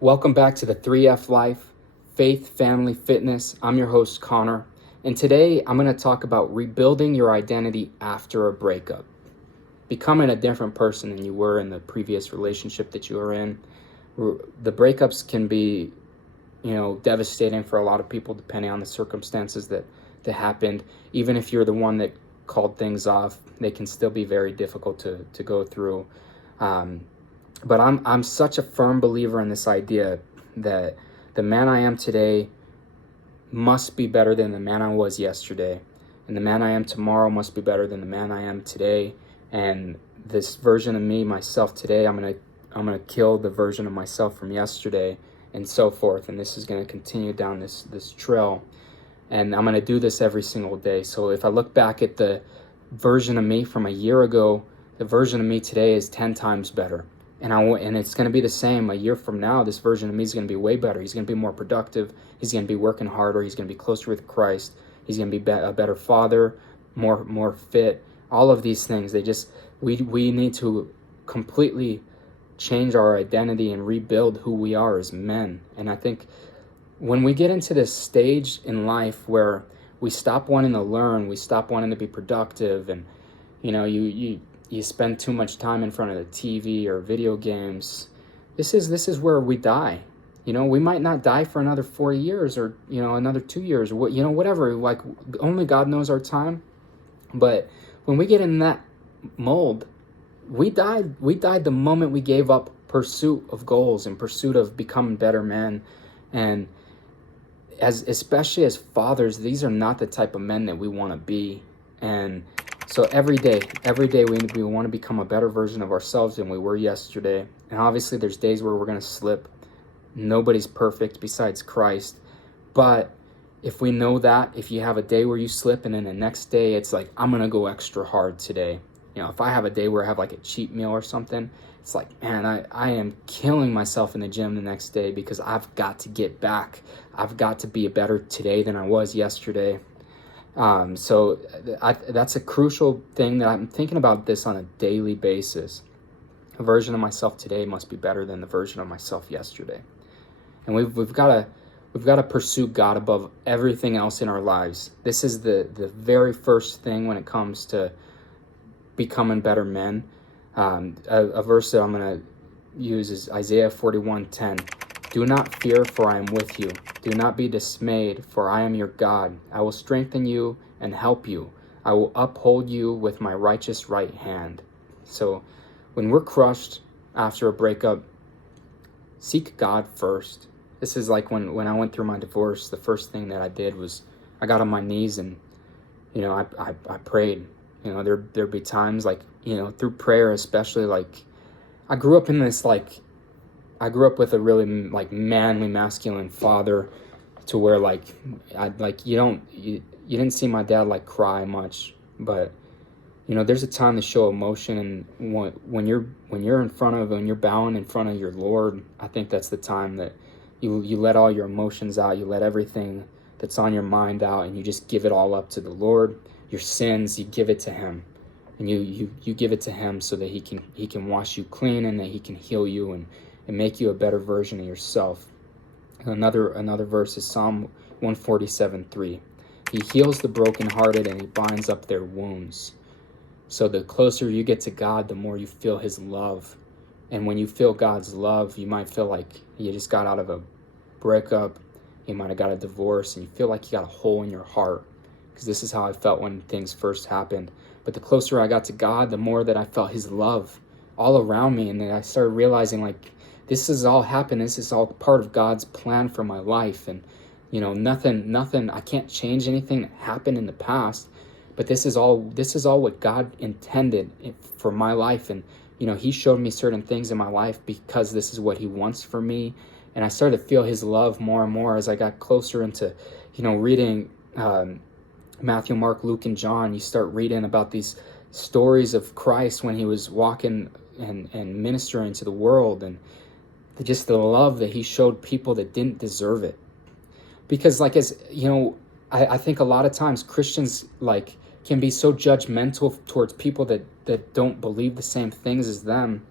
Welcome back to the 3F Life, Faith, Family, Fitness. I'm your host, Connor, and today I'm going to talk about rebuilding your identity after a breakup. Becoming a different person than you were in the previous relationship that you were in. The breakups can be, devastating for a lot of people depending on the circumstances that happened. Even if you're the one that called things off, they can still be very difficult to go through. But I'm such a firm believer in this idea that the man I am today must be better than the man I was yesterday, and the man I am tomorrow must be better than the man I am today. And this version of me, myself today, I'm gonna kill the version of myself from yesterday, and so forth. And this is gonna continue down this trail, and I'm gonna do this every single day. So if I look back at the version of me from a year ago, the version of me today is 10 times better. And it's going to be the same a year from now. This version of me is going to be way better. He's going to be more productive. He's going to be working harder. He's going to be closer with Christ. He's going to be a better father, more fit. All of these things, we need to completely change our identity and rebuild who we are as men. And I think when we get into this stage in life where we stop wanting to learn, we stop wanting to be productive, and you spend too much time in front of the TV or video games, this is where we die. We might not die for another 4 years or, another 2 years, whatever. Like, only God knows our time. But when we get in that mold, we died the moment we gave up pursuit of goals and pursuit of becoming better men. And especially as fathers, these are not the type of men that we want to be. And so every day we want to become a better version of ourselves than we were yesterday. And obviously there's days where we're going to slip. Nobody's perfect besides Christ. But if we know that, if you have a day where you slip and then the next day it's like, I'm going to go extra hard today. If I have a day where I have like a cheat meal or something, it's like, man, I am killing myself in the gym the next day because I've got to get back. I've got to be better today than I was yesterday. So that's a crucial thing that I'm thinking about this on a daily basis. A version of myself today must be better than the version of myself yesterday. And we've got to pursue God above everything else in our lives. This is the very first thing when it comes to becoming better men. A verse that I'm going to use is Isaiah 41:10. Do not fear, for I am with you. Do not be dismayed, for I am your God. I will strengthen you and help you. I will uphold you with my righteous right hand. So when we're crushed after a breakup, seek God first. This is like when I went through my divorce, the first thing that I did was I got on my knees and, I prayed. There'd be times like, through prayer especially, like I grew up with a really manly, masculine father, to where you didn't see my dad cry much, but there's a time to show emotion, and when you're bowing in front of your Lord, I think that's the time that you let all your emotions out, you let everything that's on your mind out, and you just give it all up to the Lord. Your sins, you give it to Him, and you give it to Him so that He can wash you clean, and that He can heal you and make you a better version of yourself. Another verse is Psalm 147:3. He heals the brokenhearted and He binds up their wounds. So the closer you get to God, the more you feel His love. And when you feel God's love, you might feel like you just got out of a breakup, you might have got a divorce, and you feel like you got a hole in your heart. Because this is how I felt when things first happened. But the closer I got to God, the more that I felt His love all around me. And then I started realizing, this is all happened. This is all part of God's plan for my life. And, nothing, I can't change anything that happened in the past, but this is all what God intended for my life. And, He showed me certain things in my life because this is what He wants for me. And I started to feel His love more and more as I got closer into, reading Matthew, Mark, Luke, and John. You start reading about these stories of Christ when He was walking and ministering to the world, and just the love that He showed people that didn't deserve it. Because I think a lot of times Christians can be so judgmental towards people that don't believe the same things as them.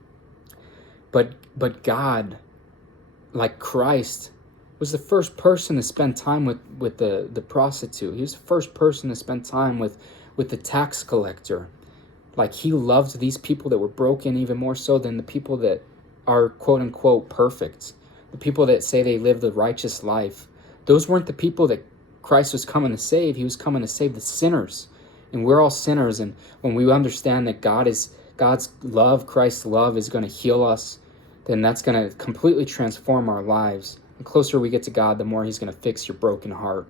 But God like Christ was the first person to spend time with the prostitute. He was the first person to spend time with the tax collector. Like, he loved these people that were broken even more so than the people that are quote unquote perfect. The people that say they live the righteous life. Those weren't the people that Christ was coming to save. He was coming to save the sinners. And we're all sinners. And when we understand that God's love, Christ's love, is going to heal us, then that's going to completely transform our lives. The closer we get to God, the more he's going to fix your broken heart.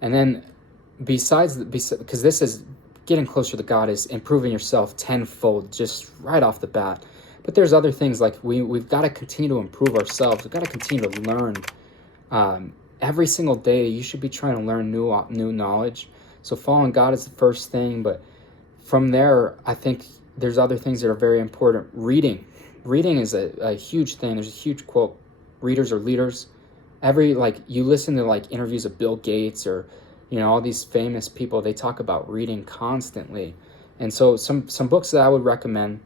And then because this is getting closer to God, is improving yourself tenfold just right off the bat. But there's other things, like we've got to continue to improve ourselves. We've got to continue to learn. Every single day, you should be trying to learn new knowledge. So following God is the first thing, but from there, I think there's other things that are very important. Reading is a huge thing. There's a huge quote: readers are leaders. You listen to like interviews of Bill Gates or all these famous people, they talk about reading constantly. And so some books that I would recommend,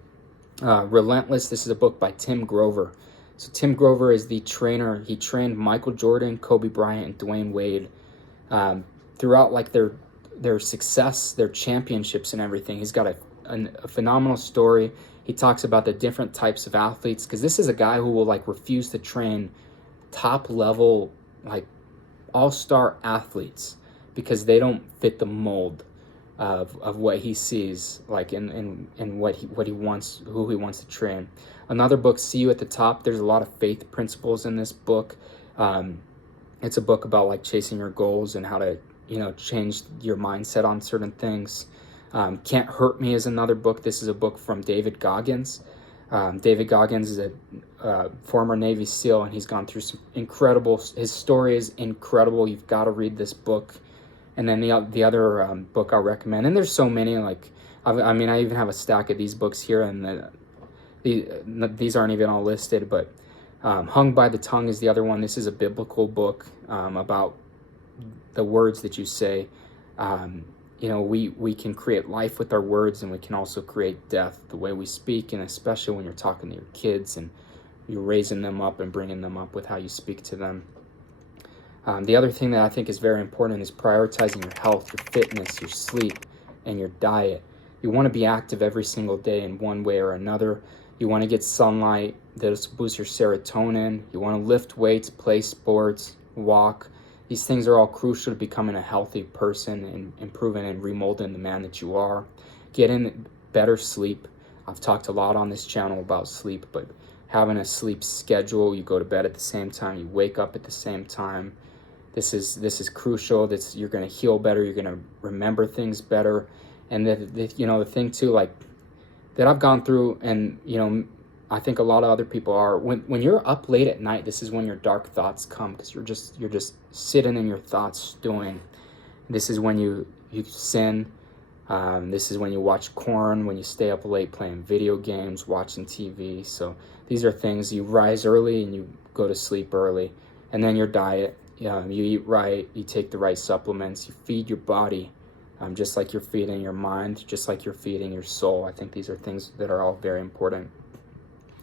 Relentless. This is a book by Tim Grover. So Tim Grover is the trainer. He trained Michael Jordan, Kobe Bryant, and Dwayne Wade throughout like their success, their championships and everything. He's got a phenomenal story. He talks about the different types of athletes, because this is a guy who will like refuse to train top level, like all-star athletes, because they don't fit the mold of what he sees, like in what he wants, who he wants to train. Another book, See You at the Top. There's a lot of faith principles in this book. It's a book about like chasing your goals and how to change your mindset on certain things. Can't Hurt Me is another book. This is a book from David Goggins. David Goggins is a former Navy SEAL, and he's gone through some incredible. His story is incredible. You've got to read this book. And then the other book I'll recommend, and there's so many. Like, I even have a stack of these books here, and these aren't even all listed. But Hung by the Tongue is the other one. This is a biblical book about the words that you say. We can create life with our words, and we can also create death the way we speak, and especially when you're talking to your kids and you're raising them up and bringing them up with how you speak to them. The other thing that I think is very important is prioritizing your health, your fitness, your sleep, and your diet. You want to be active every single day in one way or another. You want to get sunlight. That'll boost your serotonin. You want to lift weights, play sports, walk. These things are all crucial to becoming a healthy person and improving and remolding the man that you are. Get in better sleep. I've talked a lot on this channel about sleep, but having a sleep schedule, you go to bed at the same time, you wake up at the same time. This is crucial. You're going to heal better. You're going to remember things better. And the thing too, like that I've gone through, and I think a lot of other people are, when you're up late at night, this is when your dark thoughts come, because you're just sitting in your thoughts stewing. This is when you sin. This is when you watch porn, when you stay up late playing video games, watching TV. So these are things. You rise early and you go to sleep early. And then your diet. You eat right, you take the right supplements, you feed your body, just like you're feeding your mind, just like you're feeding your soul. I think these are things that are all very important.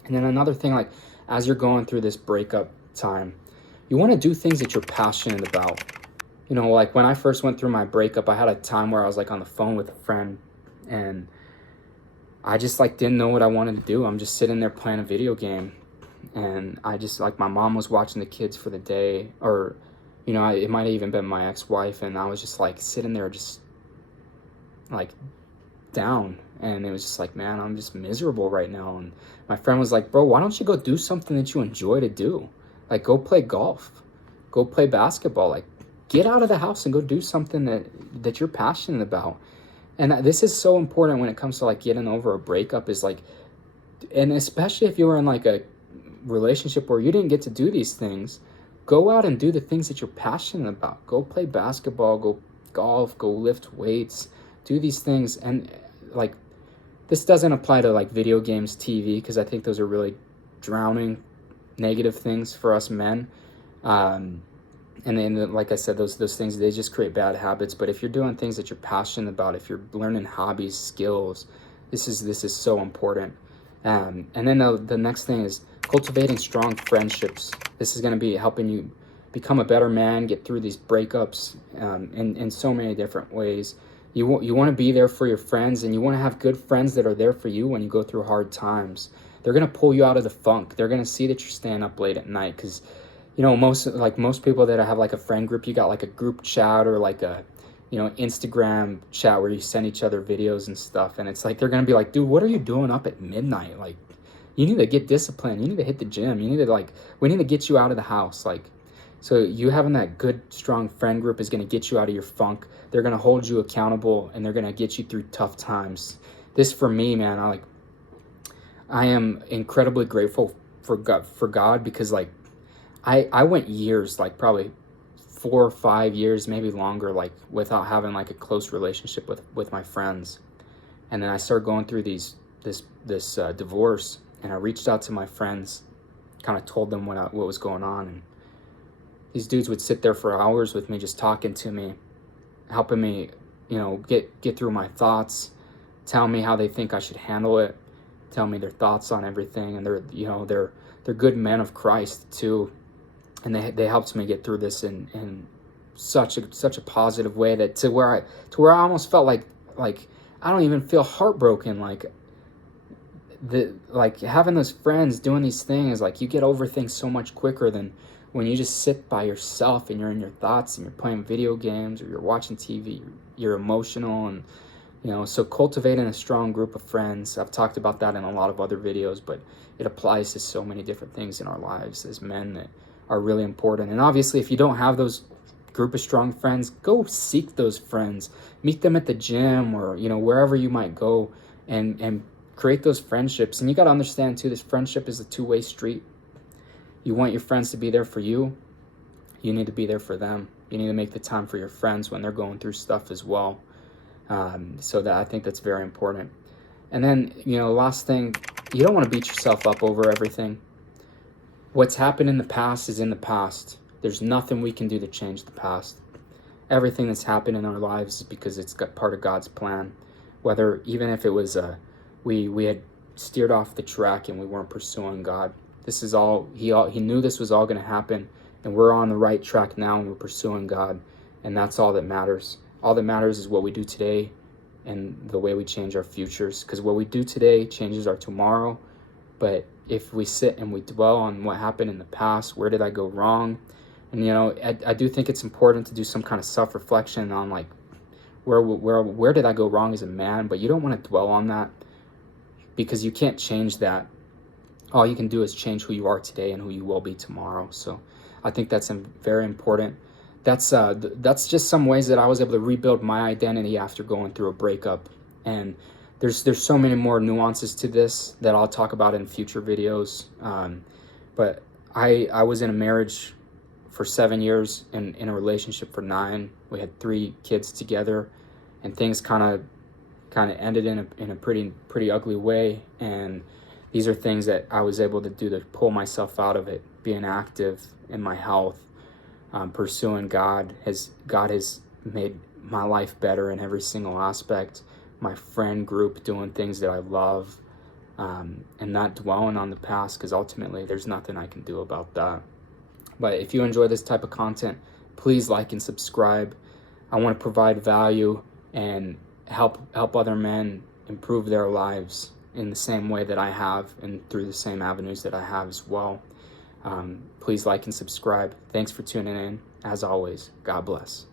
And then another thing, like as you're going through this breakup time, you want to do things that you're passionate about. Like when I first went through my breakup, I had a time where I was like on the phone with a friend, and I just like didn't know what I wanted to do. I'm just sitting there playing a video game. And I just, like, my mom was watching the kids for the day, or, it might have even been my ex-wife, and I was just, like, sitting there just, like, down, and it was just like, man, I'm just miserable right now. And my friend was like, bro, why don't you go do something that you enjoy to do? Like, go play golf, go play basketball, like, get out of the house and go do something that you're passionate about. And this is so important when it comes to, like, getting over a breakup, is, like, and especially if you were in, like, a relationship where you didn't get to do these things, go out and do the things that you're passionate about. Go play basketball, go golf, go lift weights, do these things. And like, this doesn't apply to like video games, TV, because I think those are really drowning negative things for us men. And then, like I said, those things, they just create bad habits. But if you're doing things that you're passionate about, if you're learning hobbies, skills, this is so important. And then the next thing is cultivating strong friendships. This is going to be helping you become a better man, get through these breakups in so many different ways. You want to be there for your friends, and you want to have good friends that are there for you when you go through hard times. They're going to pull you out of the funk. They're going to see that you're staying up late at night, because most people that have like a friend group, you got like a group chat or like a Instagram chat where you send each other videos and stuff, and it's like they're going to be like, dude, what are you doing up at midnight? Like, you need to get disciplined. You need to hit the gym. You need to we need to get you out of the house. So you having that good, strong friend group is going to get you out of your funk. They're going to hold you accountable, and they're going to get you through tough times. This, for me, man, I am incredibly grateful for God, because I went years, like probably 4 or 5 years, maybe longer, like without having like a close relationship with my friends. And then I started going through this divorce, and I reached out to my friends, kind of told them what was going on, and these dudes would sit there for hours with me, just talking to me, helping me, get through my thoughts, tell me how they think I should handle it, tell me their thoughts on everything. And they're good men of Christ too, and they helped me get through this in such a positive way, that to where I almost felt like I don't even feel heartbroken. Having those friends doing these things, like, you get over things so much quicker than when you just sit by yourself and you're in your thoughts and you're playing video games or you're watching TV. You're emotional, and so cultivating a strong group of friends, I've talked about that in a lot of other videos, but it applies to so many different things in our lives as men that are really important. And obviously, if you don't have those group of strong friends, go seek those friends, meet them at the gym, or wherever you might go, and create those friendships. And you got to understand too, this friendship is a two-way street. You want your friends to be there for you. You need to be there for them. You need to make the time for your friends when they're going through stuff as well. So that, I think that's very important. And then, last thing, you don't want to beat yourself up over everything. What's happened in the past is in the past. There's nothing we can do to change the past. Everything that's happened in our lives is because it's got part of God's plan. Even if it was we had steered off the track and we weren't pursuing God. This is all, he knew this was all going to happen, and we're on the right track now, and we're pursuing God, and that's all that matters. All that matters is what we do today and the way we change our futures, because what we do today changes our tomorrow. But if we sit and we dwell on what happened in the past, where did I go wrong? And I do think it's important to do some kind of self-reflection on where did I go wrong as a man. But you don't want to dwell on that, because you can't change that. All you can do is change who you are today and who you will be tomorrow. So I think that's very important. That's just some ways that I was able to rebuild my identity after going through a breakup. And there's so many more nuances to this that I'll talk about in future videos. But I was in a marriage for 7 years and in a relationship for 9. We had 3 kids together, and things kind of ended in a pretty ugly way. And these are things that I was able to do to pull myself out of it, being active in my health, pursuing God. God has made my life better in every single aspect. My friend group, doing things that I love, and not dwelling on the past, because ultimately there's nothing I can do about that. But if you enjoy this type of content, please like and subscribe. I want to provide value and help other men improve their lives in the same way that I have, and through the same avenues that I have as well. Please like and subscribe. Thanks for tuning in. As always, God bless.